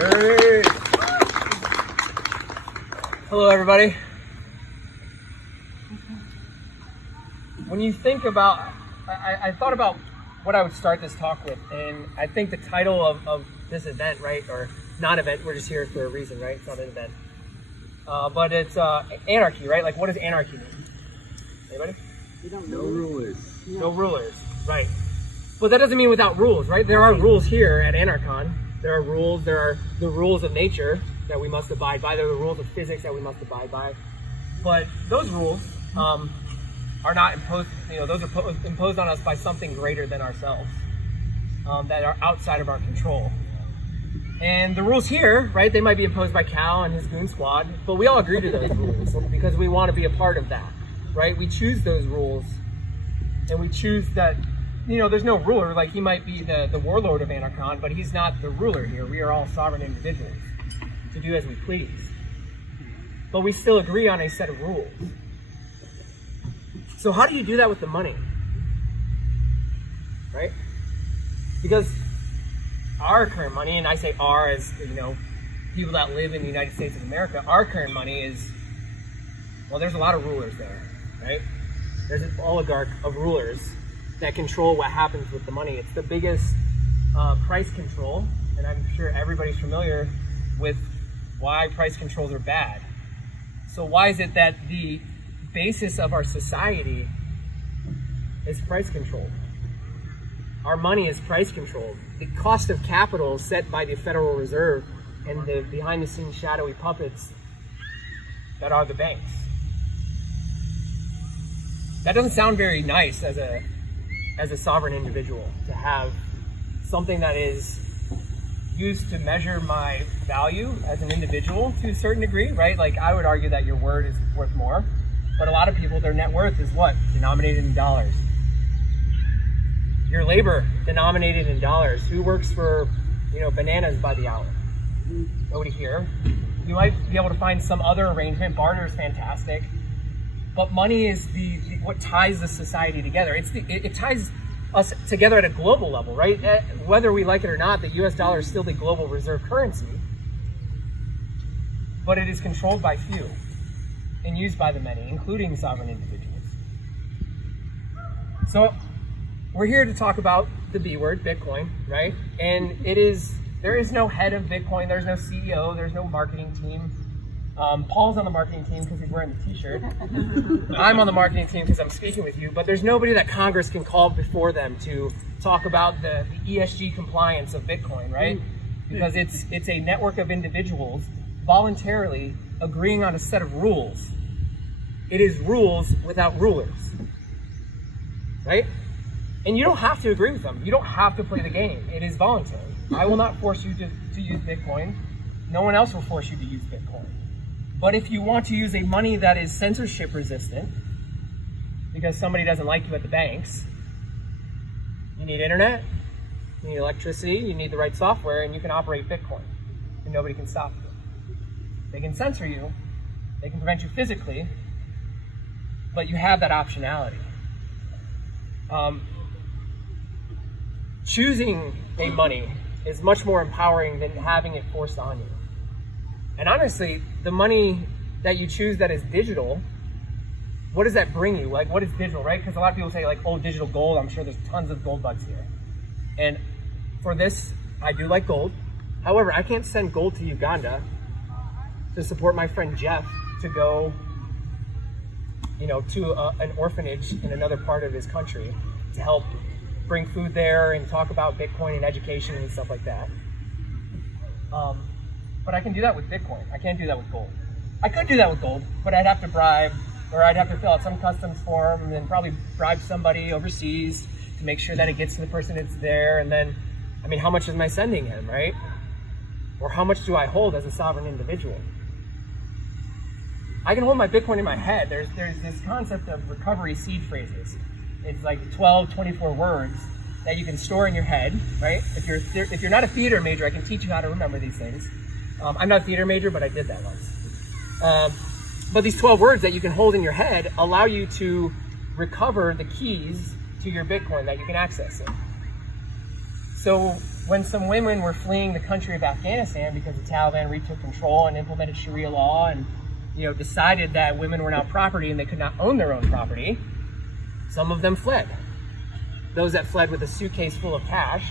Hey. Hello, everybody. When you think about, I thought about what I would start this talk with, and I think the title of this event, right, or non-event, we're just here for a reason, right? It's not an event. But it's anarchy, right? Like, what does anarchy mean? Anybody? No rulers. No rulers, right. But that doesn't mean without rules, right? There are rules here at AnarCon. There are rules. There are the rules of nature that we must abide by. There are the rules of physics that we must abide by. But those rules are not imposed, those are imposed on us by something greater than ourselves that are outside of our control. And the rules here, right, they might be imposed by Cal and his goon squad, but we all agree to those rules because we want to be a part of that, right? We choose those rules, and we choose that, there's no ruler. Like, he might be the warlord of AnarCon, but he's not the ruler here. We are all sovereign individuals to do as we please. But we still agree on a set of rules. So how do you do that with the money? Right? Because our current money, and I say our as, people that live in the United States of America, our current money is, well, there's a lot of rulers there, right? There's an oligarch of rulers that control what happens with the money. It's the biggest price control, and I'm sure everybody's familiar with why price controls are bad. So why is it that the basis of our society is price control? Our money is price controlled. The cost of capital is set by the Federal Reserve and the behind-the-scenes shadowy puppets that are the banks. That doesn't sound very nice as a sovereign individual, to have something that is used to measure my value as an individual to a certain degree, right? Like, I would argue that your word is worth more, but a lot of people, their net worth is what? Denominated in dollars. Your labor denominated in dollars. Who works for, bananas by the hour? Nobody here. You might be able to find some other arrangement. Barter is fantastic. But money is what ties the society together. It ties us together at a global level, right? Whether we like it or not, the US dollar is still the global reserve currency, but it is controlled by few and used by the many, including sovereign individuals. So we're here to talk about the B word, Bitcoin, right? And there is no head of Bitcoin, there's no CEO, there's no marketing team. Paul's on the marketing team because he's wearing the t-shirt. I'm on the marketing team because I'm speaking with you, but there's nobody that Congress can call before them to talk about the ESG compliance of Bitcoin, right? Because it's a network of individuals voluntarily agreeing on a set of rules. It is rules without rulers, right? And you don't have to agree with them. You don't have to play the game. It is voluntary. I will not force you to use Bitcoin. No one else will force you to use Bitcoin. But if you want to use a money that is censorship resistant, because somebody doesn't like you at the banks, you need internet, you need electricity, you need the right software, and you can operate Bitcoin, and nobody can stop you. They can censor you, they can prevent you physically, but you have that optionality. Choosing a money is much more empowering than having it forced on you. And honestly, the money that you choose that is digital, what does that bring you? Like, what is digital, right? Because a lot of people say, like, oh, digital gold. I'm sure there's tons of gold bugs here. And for this, I do like gold. However, I can't send gold to Uganda to support my friend Jeff to go, to an orphanage in another part of his country to help bring food there and talk about Bitcoin and education and stuff like that. But I can do that with Bitcoin. I can't do that with gold. I could do that with gold, but I'd have to bribe, or I'd have to fill out some customs form and then probably bribe somebody overseas to make sure that it gets to the person that's there. And then, how much am I sending him, right? Or how much do I hold as a sovereign individual? I can hold my Bitcoin in my head. There's this concept of recovery seed phrases. It's like 12, 24 words that you can store in your head, right? If you're not a theater major, I can teach you how to remember these things. I'm not a theater major, but I did that once. But these 12 words that you can hold in your head allow you to recover the keys to your Bitcoin that you can access it. So when some women were fleeing the country of Afghanistan because the Taliban retook control and implemented Sharia law and decided that women were now property and they could not own their own property, some of them fled. Those that fled with a suitcase full of cash,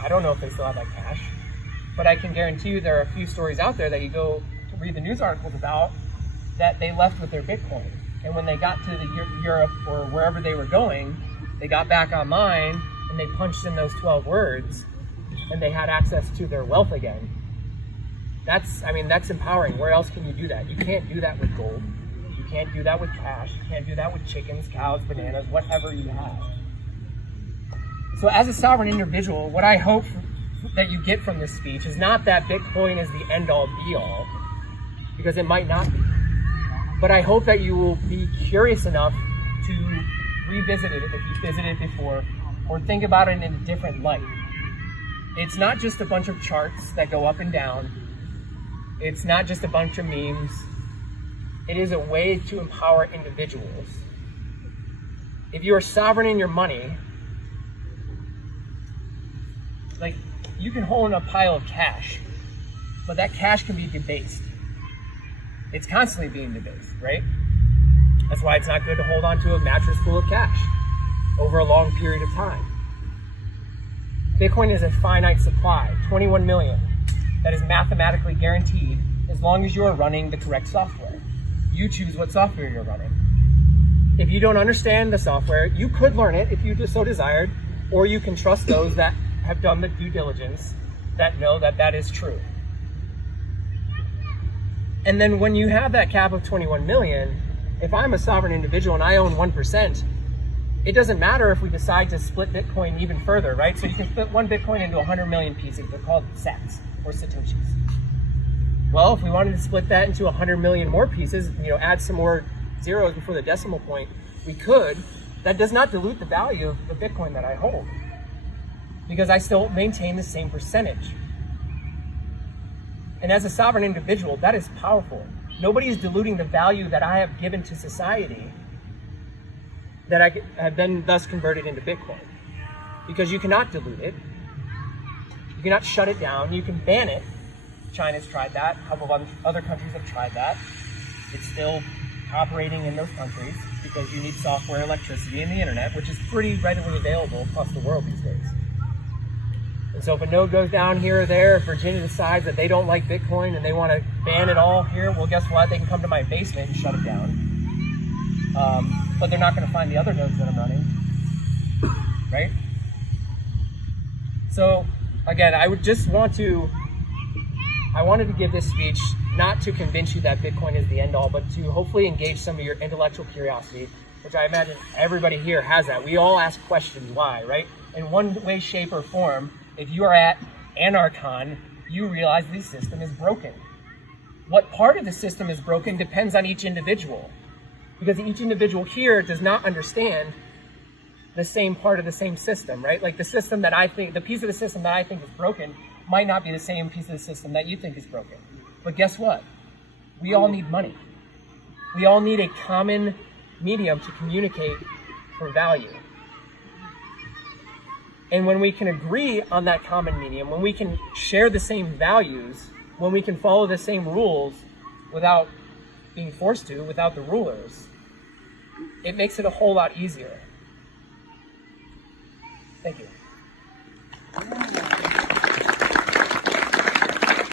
I don't know if they still have that cash, but I can guarantee you there are a few stories out there that you go to read the news articles about that they left with their Bitcoin. And when they got to Europe or wherever they were going, they got back online and they punched in those 12 words and they had access to their wealth again. That's empowering. Where else can you do that? You can't do that with gold. You can't do that with cash. You can't do that with chickens, cows, bananas, whatever you have. So as a sovereign individual, what I hope that you get from this speech is not that Bitcoin is the end-all be-all, because it might not be. But I hope that you will be curious enough to revisit it if you visited it before, or think about it in a different light. It's not just a bunch of charts that go up and down. It's not just a bunch of memes. It is a way to empower individuals. If you are sovereign in your money, like, you can hold in a pile of cash, but that cash can be debased. It's constantly being debased, right? That's why it's not good to hold on to a mattress full of cash over a long period of time. Bitcoin is a finite supply, 21 million, that is mathematically guaranteed as long as you are running the correct software. You choose what software you're running. If you don't understand the software, you could learn it if you so desired, or you can trust those that have done the due diligence that know that that is true. And then when you have that cap of 21 million, if I'm a sovereign individual and I own 1%, it doesn't matter if we decide to split Bitcoin even further, right? So you can split one Bitcoin into 100 million pieces. They're called sats or satoshis. Well, if we wanted to split that into 100 million more pieces, add some more zeros before the decimal point, we could. That does not dilute the value of the Bitcoin that I hold, because I still maintain the same percentage. And as a sovereign individual, that is powerful. Nobody is diluting the value that I have given to society, that I have been thus converted into Bitcoin. Because you cannot dilute it. You cannot shut it down. You can ban it. China's tried that. A couple of other countries have tried that. It's still operating in those countries because you need software, electricity, and the internet, which is pretty readily available across the world these days. And so if a node goes down here or there, if Virginia decides that they don't like Bitcoin and they want to ban it all here, well, guess what? They can come to my basement and shut it down. But they're not going to find the other nodes that I'm running, right? So again, I wanted to give this speech not to convince you that Bitcoin is the end all, but to hopefully engage some of your intellectual curiosity, which I imagine everybody here has that. We all ask questions, why, right? In one way, shape, or form, if you are at AnarCon, you realize the system is broken. What part of the system is broken depends on each individual, because each individual here does not understand the same part of the same system, right? Like the piece of the system that I think is broken might not be the same piece of the system that you think is broken. But guess what? We all need money. We all need a common medium to communicate for value. And when we can agree on that common medium, when we can share the same values, when we can follow the same rules without being forced to, without the rulers, it makes it a whole lot easier. Thank you.